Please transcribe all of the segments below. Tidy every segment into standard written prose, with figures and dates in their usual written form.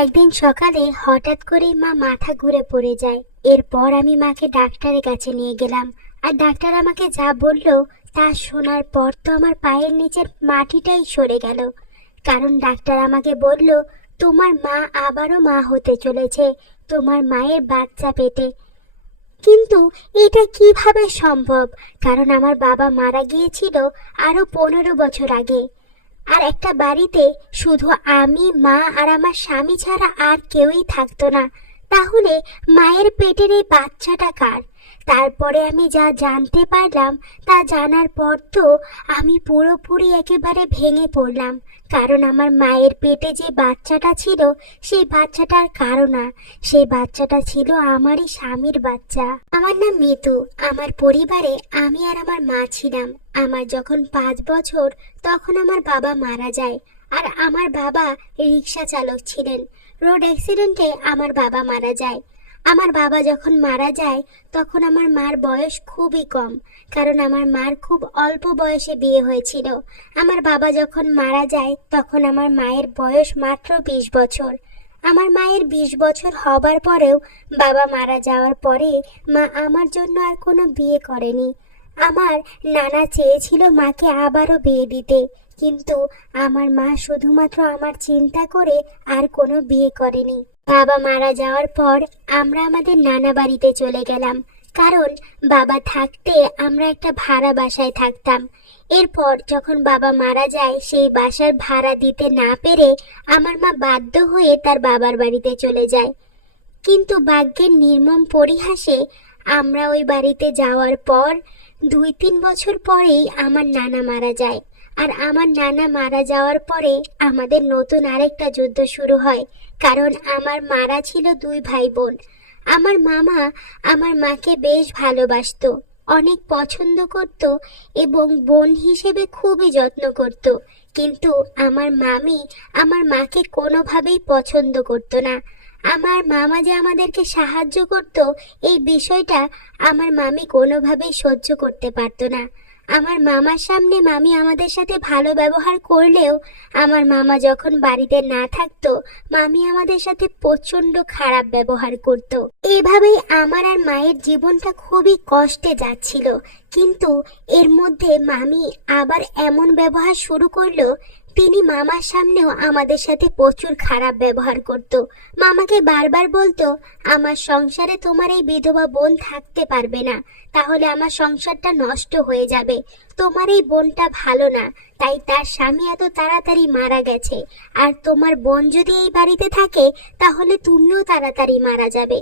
একদিন সকালে হঠাৎ করেই মা মাথা ঘুরে পড়ে যায়। এরপর আমি মাকে ডাক্তারের কাছে নিয়ে গেলাম। আর ডাক্তার আমাকে যা বলল তা শোনার পর তো আমার পায়ের নিচের মাটিটাই সরে গেল। কারণ ডাক্তার আমাকে বলল, তোমার মা আবারও মা হতে চলেছে, তোমার মায়ের বাচ্চা পেটে। কিন্তু এটা কিভাবে সম্ভব? কারণ আমার বাবা মারা গিয়েছিল আরো 15 বছর আগে। আর একটা বাড়িতে শুধু আমি, মা আর আমার স্বামী ছাড়া আর কেউই থাকতো না। তাহলে মায়ের পেটের এই বাচ্চাটা কার? তারপরে আমি যা জানতে পারলাম তা জানার পর তো আমি পুরোপুরি একেবারে ভেঙে পড়লাম। কারণ আমার মায়ের পেটে যে বাচ্চাটা ছিল সেই বাচ্চাটার কারো না, সেই বাচ্চাটা ছিল আমারই স্বামীর বাচ্চা। আমার নাম মিতু। আমার পরিবারে আমি আর আমার মা ছিলাম। আমার যখন 5 বছর তখন আমার বাবা মারা যায়। আর আমার বাবা রিক্সা চালক ছিলেন। রোড অ্যাক্সিডেন্টে আমার বাবা মারা যায়। আমার বাবা যখন মারা যায় তখন আমার মার বয়স খুবই কম, কারণ আমার মার খুব অল্প বয়সে বিয়ে হয়েছিল। আমার বাবা যখন মারা যায় তখন আমার মায়ের বয়স মাত্র 20 বছর। আমার মায়ের 20 বছর হবার পরেও বাবা মারা যাওয়ার পরে মা আমার জন্য আর কোনো বিয়ে করেনি। আমার নানা চেয়েছিল মাকে আবারও বিয়ে দিতে, কিন্তু আমার মা শুধুমাত্র আমার চিন্তা করে আর কোনো বিয়ে করেনি। বাবা মারা যাওয়ার পর আমরা আমাদের নানা বাড়িতে চলে গেলাম, কারণ বাবা থাকতে আমরা একটা ভাড়া বাসায় থাকতাম। এরপর যখন বাবা মারা যায় সেই বাসার ভাড়া দিতে না পেরে আমার মা বাধ্য হয়ে তার বাবার বাড়িতে চলে যায়। কিন্তু ভাগ্যের নির্মম পরিহাসে আমরা ওই বাড়িতে যাওয়ার পর 2-3 বছর পরেই আমার নানা মারা যায়। আর আমার নানা মারা যাওয়ার পরে আমাদের নতুন আরেকটা যুদ্ধ শুরু হয়, কারণ আমার মারা ছিল 2 ভাই বোন। আমার মামা আমার মাকে বেশ ভালোবাসতো, অনেক পছন্দ করত এবং বোন হিসেবে খুবই যত্ন করত। কিন্তু আমার মামি আমার মাকে কোনোভাবেই পছন্দ করতো না। আমার মামা যে আমাদেরকে সাহায্য করত এই বিষয়টা আমার মামি কোনোভাবেই সহ্য করতে পারতো না। আমার মামার সামনে মামি আমাদের সাথে ভালো ব্যবহার করলেও আমার মামা যখন বাড়িতে না থাকতো মামি আমাদের সাথে প্রচন্ড খারাপ ব্যবহার করত। এভাবেই আমার আর মায়ের জীবনটা খুবই কষ্টে যাচ্ছিল। কিন্তু এর মধ্যে মামি আবার এমন ব্যবহার শুরু করলো, তিনি মামার সামনেও আমাদের সাথে প্রচুর খারাপ ব্যবহার করত। মামাকে বারবার বলতো, আমার সংসারে তোমার এই বিধবা বোন থাকতে পারবে না, তাহলে আমার সংসারটা নষ্ট হয়ে যাবে। তোমার এই বোনটা ভালো না, তাই তার স্বামী এত তাড়াতাড়ি মারা গেছে। আর তোমার বোন যদি এই বাড়িতে থাকে তাহলে তুমিও তাড়াতাড়ি মারা যাবে।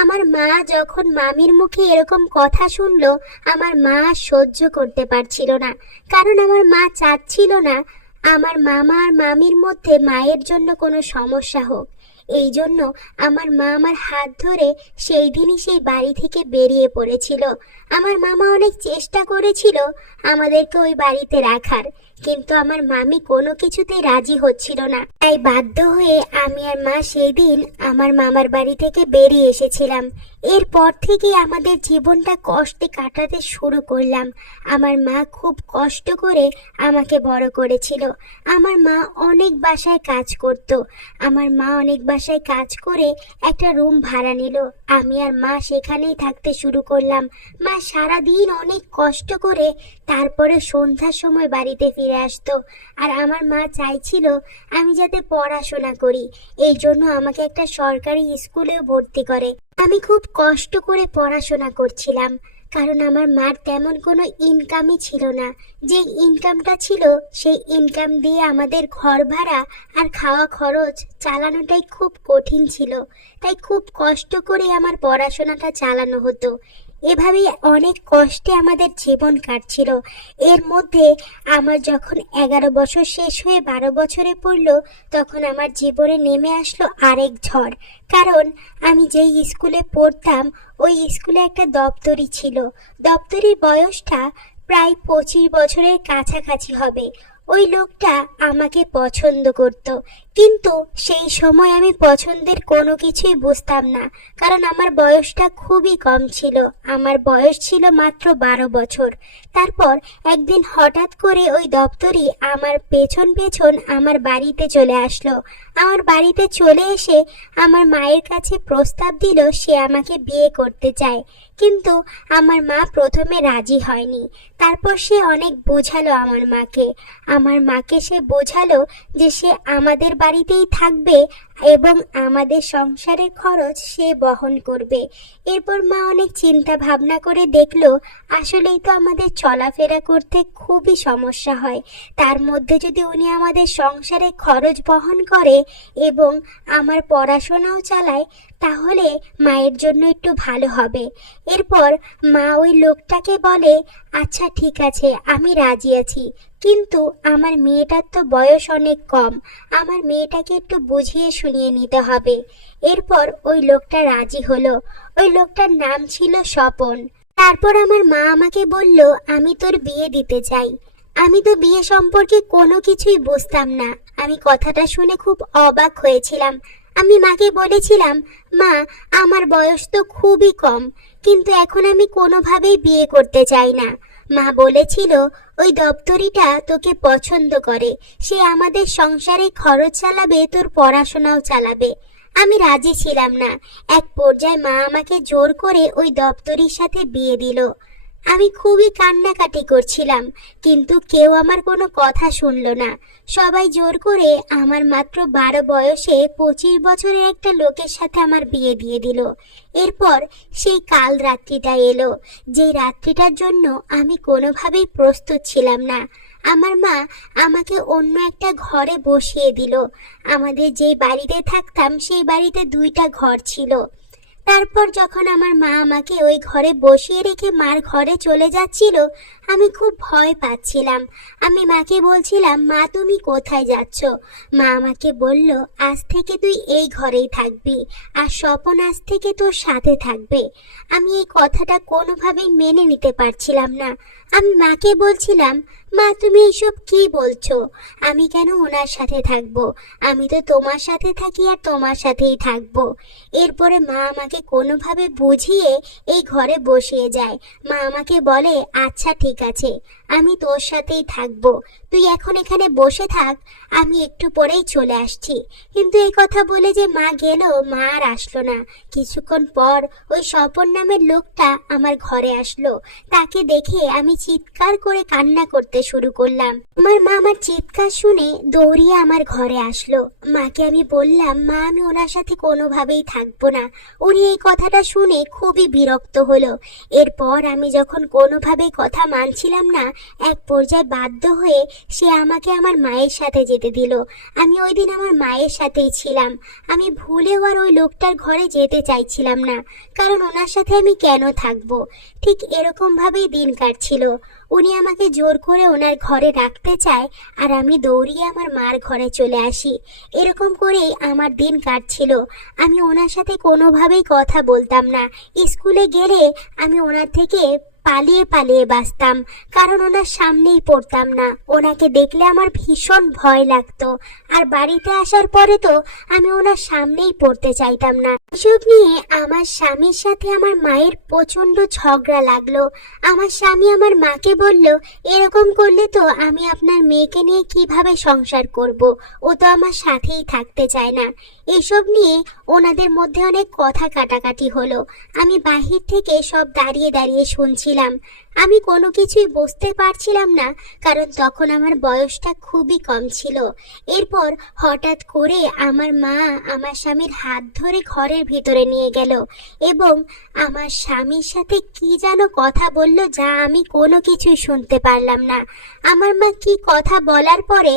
আমার মা যখন মামির মুখে এরকম কথা শুনলো, আমার মা সহ্য করতে পারছিল না। কারণ আমার মা চাচ্ছিল না আমার মামা আর মামির মধ্যে মায়ের জন্য কোনো সমস্যা হোক। এই জন্য আমার মা আমার হাত ধরে সেই দিনই সেই বাড়ি থেকে বেরিয়ে পড়েছিল। আমার মামা অনেক চেষ্টা করেছিল আমাদেরকে ওই বাড়িতে রাখার, কিন্তু আমার মামি কোনো কিছুতেই রাজি হচ্ছিল না। তাই বাধ্য হয়ে আমি আর মা সেই দিন আমার মামার বাড়ি থেকে বেরিয়ে এসেছিলাম। এরপর থেকেই আমাদের জীবনটা কষ্টে কাটাতে শুরু করলাম। আমার মা খুব কষ্ট করে আমাকে বড় করেছিল। আমার মা অনেক বাসায় কাজ করত। আমার মা অনেক বাসায় কাজ করে একটা রুম ভাড়া নিল। আমি আর মা সেখানেই থাকতে শুরু করলাম। মা সারাদিন অনেক কষ্ট করে তারপরে সন্ধ্যার সময় বাড়িতে ফিরে আসতো। আর আমার মা চাইছিল আমি যাতে পড়াশোনা করি, এই জন্য আমাকে একটা সরকারি স্কুলেও ভর্তি করে। আমি খুব কষ্ট করে পড়াশোনা করছিলাম, কারণ আমার মার তেমন কোনো ইনকামই ছিল না। যে ইনকামটা ছিল সেই ইনকাম দিয়ে আমাদের ঘর ভাড়া আর খাওয়া খরচ চালানোটাই খুব কঠিন ছিল। তাই খুব কষ্ট করে আমার পড়াশোনাটা চালানো হতো। এভাবেই অনেক কষ্টে আমাদের জীবন কাটছিল। এর মধ্যে আমার যখন 11 বছর শেষ হয়ে 12 বছরে পড়লো, তখন আমার জীবনে নেমে আসলো আরেক ঝড়। কারণ আমি যেই স্কুলে পড়তাম ওই স্কুলে একটা দপ্তরি ছিল। দপ্তরির বয়সটা প্রায় 25 বছরের কাছাকাছি হবে। ওই লোকটা আমাকে পছন্দ করত, কিন্তু সেই সময় আমি পছন্দের কোনো কিছুই বুঝতাম না, কারণ আমার বয়সটা খুবই কম ছিল। আমার বয়স ছিল মাত্র 12 বছর। তারপর একদিন হঠাৎ করে ওই দপ্তরি আমার পেছন পেছন আমার বাড়িতে চলে আসলো। আমার বাড়িতে চলে এসে আমার মায়ের কাছে প্রস্তাব দিল সে আমাকে বিয়ে করতে চায়। কিন্তু আমার মা প্রথমে রাজি হয়নি। তারপর সে অনেক বোঝালো আমার মাকে সে বোঝালো যে সে আমাদের বাড়িতেই থাকবে এবং আমাদের সংসারের খরচ সে বহন করবে। এরপর মা অনেক চিন্তা ভাবনা করে দেখলো আসলেই তো আমাদের চলাফেরা করতে খুবই সমস্যা হয়, তার মধ্যে যদি উনি আমাদের সংসারের খরচ বহন করে এবং আমার পড়াশোনাও চালায় তাহলে মায়ের জন্য একটু ভালো হবে। এরপর মা ওই লোকটাকে বলে, আচ্ছা ঠিক আছে, আমি রাজি আছি, কিন্তু আমার মেয়েটার তো বয়স অনেক কম, আমার মেয়েটাকে একটু বুঝিয়ে শুনিয়ে নিতে হবে। এরপর ওই লোকটা রাজি হলো। ওই লোকটার নাম ছিল স্বপন। তারপর আমার মা আমাকে বলল, আমি তোর বিয়ে দিতে চাই। আমি তো বিয়ে সম্পর্কে কোনো কিছুই বুঝতাম না। আমি কথাটা শুনে খুব অবাক হয়েছিলাম। আমি মাকে বলেছিলাম, মা আমার বয়স তো খুবই কম, কিন্তু এখন আমি কোনোভাবেই বিয়ে করতে চাই না। মা বলেছিল ওই দপ্তরিটা তোকে পছন্দ করে, সে আমাদের সংসারে খরচ চালাবে, তোর পড়াশোনাও চালাবে। আমি রাজি ছিলাম না। এক পর্যায়ে মা আমাকে জোর করে ওই দপ্তরির সাথে বিয়ে দিল। আমি খুবই কান্নাকাটি করছিলাম, কিন্তু কেউ আমার কোনো কথা শুনলো না। সবাই জোর করে আমার মাত্র 12 বয়সে 25 বছরের একটা লোকের সাথে আমার বিয়ে দিয়ে দিল। এরপর সেই কাল রাত্রিটা এলো, যেই রাত্রিটার জন্য আমি কোনোভাবেই প্রস্তুত ছিলাম না। আমার মা আমাকে অন্য একটা ঘরে বসিয়ে দিল। আমাদের যেই বাড়িতে থাকতাম সেই বাড়িতে 2টা ঘর ছিল। তারপর যখন আমার মা আমাকে ওই ঘরে বসিয়ে রেখে মার ঘরে চলে যাচ্ছিল, আমি খুব ভয় পাচ্ছিলাম। আমি মাকে বলছিলাম, মা তুমি কোথায় যাচ্ছ? মা আমাকে বলল, আজ থেকে তুই এই ঘরেই থাকবি, আর স্বপন আজ থেকে তোর সাথে থাকবে। আমি এই কথাটা কোনোভাবেই মেনে নিতে পারছিলাম না। আমি মাকে বলছিলাম, মা তুমি এইসব কি বলছো? আমি কেন ওনার সাথে থাকবো? আমি তো তোমার সাথে থাকি আর তোমার সাথেই থাকবো। এরপরে মা আমাকে কোনোভাবে বুঝিয়ে এই ঘরে বসিয়ে যায়। মা আমাকে বলে, আচ্ছা ঠিক আছে, আমি তোর সাথেই থাকবো, তুই এখন এখানে বসে থাক, আমি একটু পরেই চলে আসছি। কিন্তু এই কথা বলে যে মা গেল, মা আর আসলো না। কিছুক্ষণ পর ওই স্বপন নামের লোকটা আমার ঘরে আসলো। তাকে দেখে আমি চিৎকার করে কান্না করতে শুরু করলাম। আমার মা আমার চিৎকার শুনে দৌড়িয়ে আমার ঘরে আসলো। মাকে আমি বললাম, মা আমি ওনার সাথে কোনোভাবেই থাকবো না। উনি এই কথাটা শুনে খুবই বিরক্ত হলো। এরপর আমি যখন কোনোভাবেই কথা মানছিলাম না, এক পর্যায়ে বাধ্য হয়ে সে আমাকে আমার মায়ের সাথে যেতে দিল। আমি ওই দিন আমার মায়ের সাথেই ছিলাম। আমি ভুলেও আর ওই লোকটার ঘরে যেতে চাইছিলাম না, কারণ ওনার সাথে আমি কেন থাকবো। ঠিক এরকম ভাবেই দিন কাটছিল। উনি আমাকে জোর করে ওনার ঘরে রাখতে চায়, আর আমি দৌড়িয়ে আমার মার ঘরে চলে আসি। এরকম করেই আমার দিন কাটছিল। আমি ওনার সাথে কোনোভাবেই কথা বলতাম না। স্কুলে গেলে আমি ওনার থেকে পালিয়ে পালিয়ে বাঁচতাম, কারণ ওনার সামনেই পড়তাম না। ওনাকে দেখলে আমার ভীষণ ভয় লাগতো। আর বাড়িতে আসার পরে তো আমি ওনার সামনেই পড়তে চাইতাম না। এসব নিয়ে আমার স্বামীর সাথে আমার মায়ের প্রচন্ড ঝগড়া লাগলো। আমার স্বামী আমার মাকে বলল, এরকম করলে তো আমি আপনার মেয়েকে নিয়ে কিভাবে সংসার করব, ও তো আমার সাথেই থাকতে চায় না। এসব নিয়ে ওনাদের মধ্যে অনেক কথা কাটাকাটি হলো। আমি বাহির থেকে সব দাঁড়িয়ে দাঁড়িয়ে শুনছিলাম। আমি কোনো কিছুই বুঝতে পারছিলাম না, কারণ তখন আমার বয়সটা খুবই কম ছিল। এরপর হঠাৎ করে আমার মা আমার স্বামীর হাত ধরে ঘরের ভিতরে নিয়ে গেল এবং আমার স্বামীর সাথে কি যেন কথা বলল, যা আমি কোনো কিছুই শুনতে পারলাম না। আমার মা কি কথা বলার পরে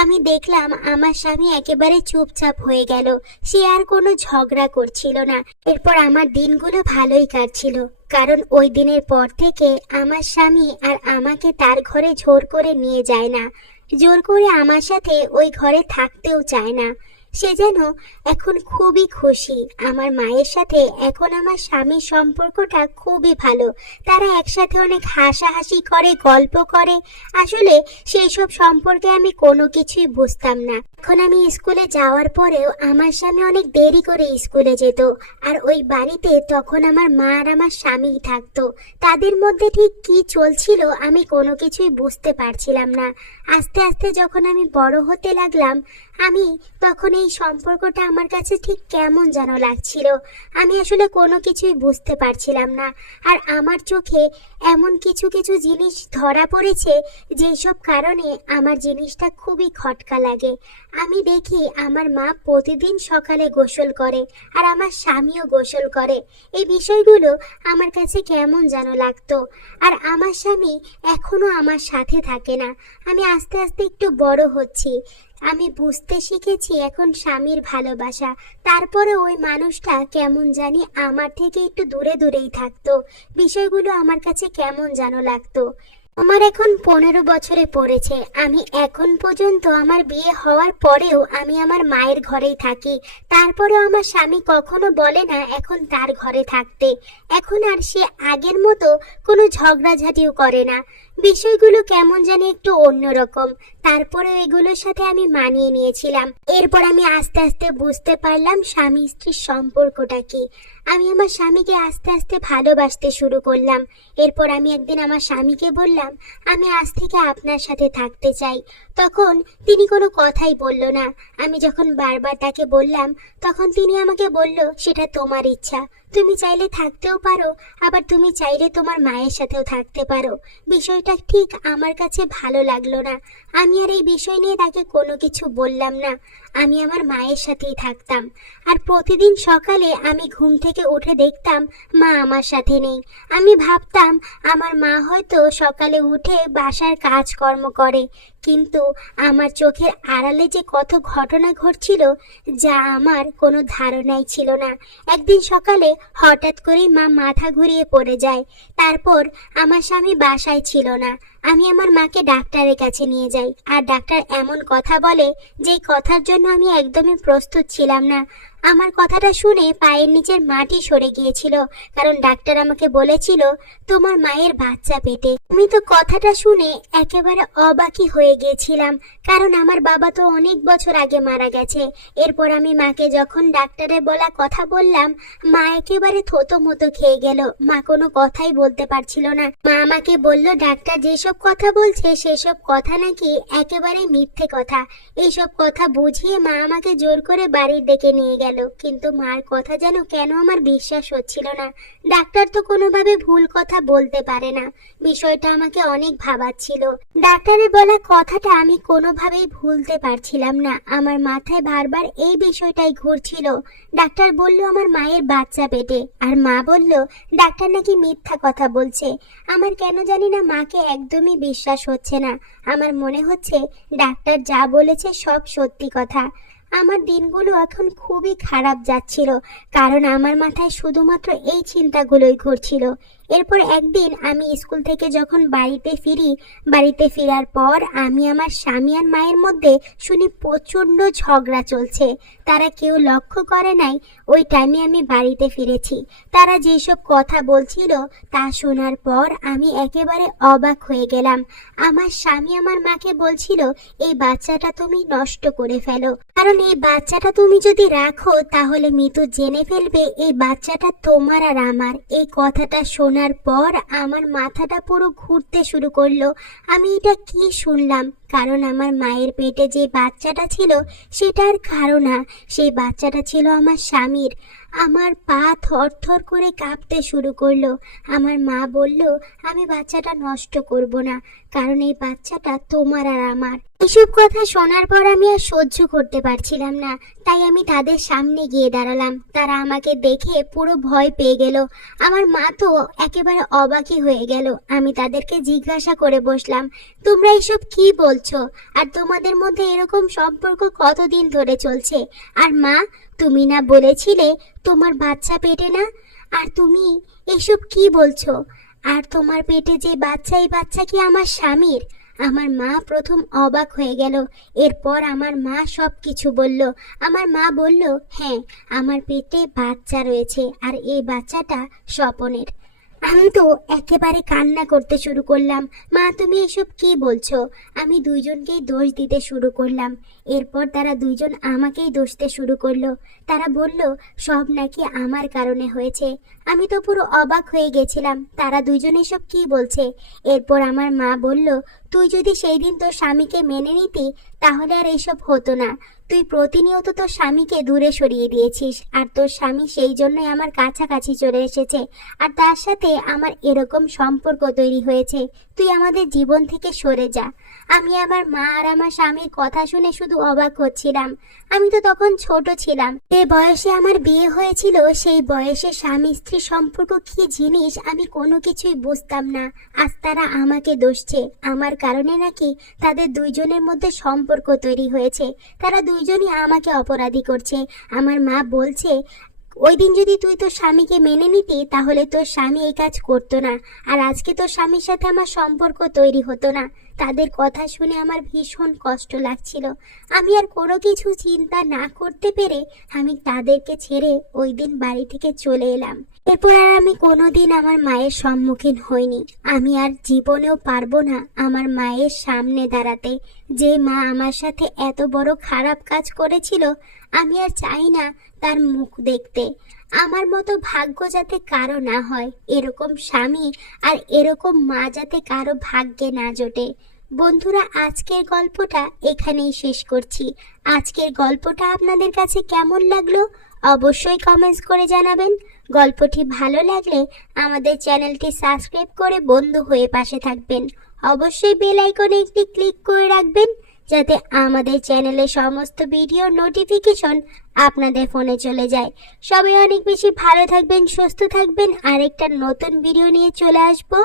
আমি দেখলাম আমার স্বামী একেবারে চুপচাপ হয়ে গেল। সে আর কোনো ঝগড়া করছিল না। এরপর আমার দিনগুলো ভালোই কাটছিল, কারণ ওই দিনের পর থেকে আমার স্বামী আর আমাকে তার ঘরে জোর করে নিয়ে যায় না, জোর করে আমার সাথে ওই ঘরে থাকতেও চায় না। সে যেন এখন খুবই খুশি। আমার মায়ের সাথে এখন আমার স্বামীর সম্পর্কটা খুবই ভালো। তারা একসাথে অনেক হাসাহাসি করে, গল্প করে। আসলে সেই সব সম্পর্কে আমি কোনো কিছুই বুঝতাম না। এখন আমি স্কুলে যাওয়ার পরেও আমার স্বামী অনেক দেরি করে স্কুলে যেত, আর ওই বাড়িতে তখন আমার মা আর আমার স্বামী থাকতো। তাদের মধ্যে ঠিক কি চলছিল আমি কোনো কিছুই বুঝতে পারছিলাম না। আস্তে আস্তে যখন আমি বড় হতে লাগলাম, আমি তখন এই সম্পর্কটা আমার কাছে ঠিক কেমন যেন লাগছিল। আমি আসলে কোনো কিছুই বুঝতে পারছিলাম না। আর আমার চোখে এমন কিছু কিছু জিনিস ধরা পড়েছে যেই সব কারণে আমার জিনিসটা খুবই খটকা লাগে। আমি দেখি আমার মা প্রতিদিন সকালে গোসল করে আর আমার স্বামীও গোসল করে। এই বিষয়গুলো আমার কাছে কেমন যেন লাগতো। আর আমার স্বামী এখনো আমার সাথে থাকে না। আমি আস্তে আস্তে একটু বড় হচ্ছি, আমি বুঝতে শিখেছি এখন স্বামীর ভালোবাসা। তারপরে ওই মানুষটা কেমন জানি আমার থেকে একটু দূরে দূরেই থাকতো। বিষয়গুলো আমার কাছে কেমন যেন লাগতো। আমার এখন 15 বছরে পড়েছে। আমি এখন পর্যন্ত আমার বিয়ে হওয়ার পরেও আমি আমার মায়ের ঘরেই থাকি। তারপরেও আমার স্বামী কখনো বলে না এখন তার ঘরে থাকতে। এখন আর সে আগের মতো কোনো ঝগড়াঝাটিও করে না। বিষয়গুলো কেমন জানি একটু অন্যরকম। তারপরেও এগুলোর সাথে আমি মানিয়ে নিয়েছিলাম। এরপর আমি আস্তে আস্তে বুঝতে পারলাম স্বামী স্ত্রীর সম্পর্কটা কি। আমি আমার স্বামীকে আস্তে আস্তে ভালোবাসতে শুরু করলাম। এরপর আমি একদিন আমার স্বামীকে বললাম আমি আজ থেকে আপনার সাথে থাকতে চাই। তখন তিনি কোনো কথাই বলল না। আমি যখন বারবার তাকে বললাম তখন তিনি আমাকে বলল সেটা তোমার ইচ্ছা, তুমি চাইলে থাকতেও পারো, আবার তুমি চাইলে তোমার মায়ের সাথেও থাকতে পারো। বিষয়টা ঠিক আমার কাছে ভালো লাগলো না। আমি আর এই বিষয় নিয়ে তাকে কোনো কিছু বললাম না। আমি আমার মায়ের সাথেই থাকতাম। আর প্রতিদিন সকালে আমি ঘুম থেকে উঠে দেখতাম মা আমার সাথে নেই। আমি ভাবতাম আমার মা হয়তো সকালে উঠে বাসার কাজকর্ম করে, কিন্তু আমার চোখের আড়ালে যে কত ঘটনা ঘটছিল যা আমার কোনো ধারণাই ছিল না। একদিন সকালে হঠাৎ করেই মা মাথা ঘুরিয়ে পড়ে যায়। তারপর আমার স্বামী বাসায় ছিল না। আমি আমার মাকে ডাক্তারের কাছে নিয়ে যাই, আর ডাক্তার এমন কথা বলে যেই কথার জন্য আমি একদমই প্রস্তুত ছিলাম না। আমার কথাটা শুনে পায়ের নিচের মাটি সরে গিয়েছিল, কারণ ডাক্তার আমাকে বলেছিল তোমার মায়ের বাচ্চা পেটে। আমি তো কথাটা শুনে একেবারে অবাকই হয়ে গিয়েছিলাম, কারণ আমার বাবা তো অনেক বছর আগে মারা গেছে। এরপর আমি মাকে যখন ডাক্তারের বলা কথা বললাম, মা একেবারে থতমতো খেয়ে গেল। মা কোনো কথাই বলতে পারছিল না। মা আমাকে বলল ডাক্তার যেসব কথা বলছে সেসব কথা নাকি একেবারে মিথ্যে কথা। এইসব কথা বুঝিয়ে মা আমাকে জোর করে বাড়ির ডেকে নিয়ে গেল। কিন্তু মার কথা যেন কেন আমার বিশ্বাস হচ্ছিল না। ডাক্তার তো কোনোভাবে ভুল কথা বলতে পারে না। বিষয়টা আমাকে অনেক ভাবাচ্ছিল। ডাক্তারের বলা কথাটা আমি কোনোভাবেই ভুলতে পারছিলাম না। আমার মাথায় বারবার এই বিষয়টাই ঘুরছিল। ডাক্তার বলল আমার মায়ের বাচ্চা পেটে, আর মা বলল ডাক্তার নাকি মিথ্যা কথা বলছে। আমার কেন জানি না মাকে একদমই বিশ্বাস হচ্ছে না। আমার মনে হচ্ছে ডাক্তার যা বলেছে সব সত্যি কথা। আমার দিনগুলো এখন খুবই খারাপ যাচ্ছিল, কারণ আমার মাথায় শুধুমাত্র এই চিন্তাগুলোই ঘুরছিল। এরপর একদিন আমি স্কুল থেকে যখন বাড়িতে ফেরার পর আমি আমার স্বামী আর মায়ের মধ্যে শুনি প্রচণ্ড ঝগড়া চলছে। তারা কেউ লক্ষ্য করে নাই ওই টাইমে আমি বাড়িতে ফিরেছি। তারা যেসব কথা বলছিল তা শোনার পর আমি একেবারে অবাক হয়ে গেলাম। আমার স্বামী আমার মাকে বলছিল এই বাচ্চাটা তুমি নষ্ট করে ফেলো, কারণ এই বাচ্চাটা তুমি যদি রাখো তাহলে মৃত্যু জেনে ফেলবে এই বাচ্চাটা তোমার আর আমার। এই কথাটা শোনার পর আমার মাথাটা পুরো ঘুরতে শুরু করলো। আমি এটা কি শুনলাম? কারণ আমার মায়ের পেটে যে বাচ্চাটা ছিল সেটার কারণ না, সেই বাচ্চাটা ছিল আমার স্বামীর। আমার পা থরথর করে কাঁপতে শুরু করলো। আমার মা বলল আমি বাচ্চাটা নষ্ট করব না, কারণ এই বাচ্চাটা তোমার আর আমার। এসব কথা শোনার পর আমি আর সহ্য করতে পারছিলাম না, তাই আমি তাদের সামনে গিয়ে দাঁড়ালাম। তারা আমাকে দেখে পুরো ভয় পেয়ে গেল। আমার মা তো একেবারে অবাকই হয়ে গেল। আমি তাদেরকে জিজ্ঞাসা করে বসলাম তোমরা এসব কি বলছো, আর তোমাদের মধ্যে এরকম সম্পর্ক কতদিন ধরে চলছে? আর মা, তুমি না বলেছিলে তোমার বাচ্চা পেটে না, আর তুমি এসব কি বলছো? আর তোমার পেটে যে বাচ্চা, এই বাচ্চা কি আমার স্বামীর? আমার মা প্রথম অবাক হয়ে গেল। এরপর আমার মা সব কিছু বলল। আমার মা বলল হ্যাঁ, আমার পেটে বাচ্চা রয়েছে, আর এই বাচ্চাটা স্বপনের। আমি তো একেবারে কান্না করতে শুরু করলাম। মা, তুমি এসব কি বলছো? আমি দুইজনকেই দোষ দিতে শুরু করলাম। এরপর তারা দুইজন আমাকেই দোষতে শুরু করলো। তারা বলল সব নাকি আমার কারণে হয়েছে। আমি তো পুরো অবাক হয়ে গেছিলাম, তারা দুইজন এসব কি বলছে। এরপর আমার মা বলল, তুই যদি সেই দিন তোর স্বামীকে মেনে নিতি তাহলে আর এইসব হতো না। তুই প্রতিনিয়ত তোর স্বামীকে দূরে সরিয়ে দিয়েছিস, আর তোর স্বামী সেই জন্যই আমার কাছাকাছি চলে এসেছে, আর তার সাথে আমার এরকম সম্পর্ক তৈরি হয়েছে। তুই আমাদের জীবন থেকে সরে যা। আমি আমার মা আর আমার স্বামীর কথা শুনে শুধু অবাক হচ্ছিলাম। আমি তো তখন ছোট ছিলাম। যে বয়সে আমার বিয়ে হয়েছিল সেই বয়সে স্বামী স্ত্রী সম্পর্ক কি জিনিস আমি কোনো কিছুই বুঝতাম না। আজ তারা আমাকে দোষছে, আমার কারণে নাকি তাদের দুইজনের মধ্যে সম্পর্ক তৈরি হয়েছে। তারা দুইজনই আমাকে অপরাধী করছে। আমার মা বলছে, ওই দিন যদি তুই তোর স্বামীকে মেনে নিতি তাহলে তোর স্বামী এই কাজ করতো না, আর আজকে তোর স্বামীর সাথে আমার সম্পর্ক তৈরি হতো না। তাদের কথা শুনে আমার ভীষণ কষ্ট লাগছিল। আমি আর কোনো কিছু চিন্তা না করতে পেরে আমি তাদেরকে ছেড়ে ওই দিন বাড়ি থেকে চলে এলাম। এরপর আর আমি কোনোদিন আমার মায়ের সম্মুখীন হইনি। আমি আর জীবনেও পারবো না আমার মায়ের সামনে দাঁড়াতে। যে মা আমার সাথে এত বড় খারাপ কাজ করেছিল, আমি আর চাই না তার মুখ দেখতে। আমার মতো ভাগ্য যাতে কারো না হয়, এরকম স্বামী আর এরকম মা যাতে কারো ভাগ্যে না জোটে। বন্ধুরা, আজকের গল্পটা এখানেই শেষ করছি। আজকের গল্পটা আপনাদের কাছে কেমন লাগলো অবশ্যই কমেন্টস করে জানাবেন। গল্পটি ভালো লাগলে আমাদের চ্যানেলটি সাবস্ক্রাইব করে বন্ধু হয়ে পাশে থাকবেন। অবশ্যই বেল আইকনে একটি ক্লিক করে রাখবেন যাতে আমাদের চ্যানেলের সমস্ত ভিডিওর নোটিফিকেশন আপনাদের ফোনে চলে যায়। সবাই অনেক বেশি ভালো থাকবেন, সুস্থ থাকবেন। আরেকটা নতুন ভিডিও নিয়ে চলে আসবো।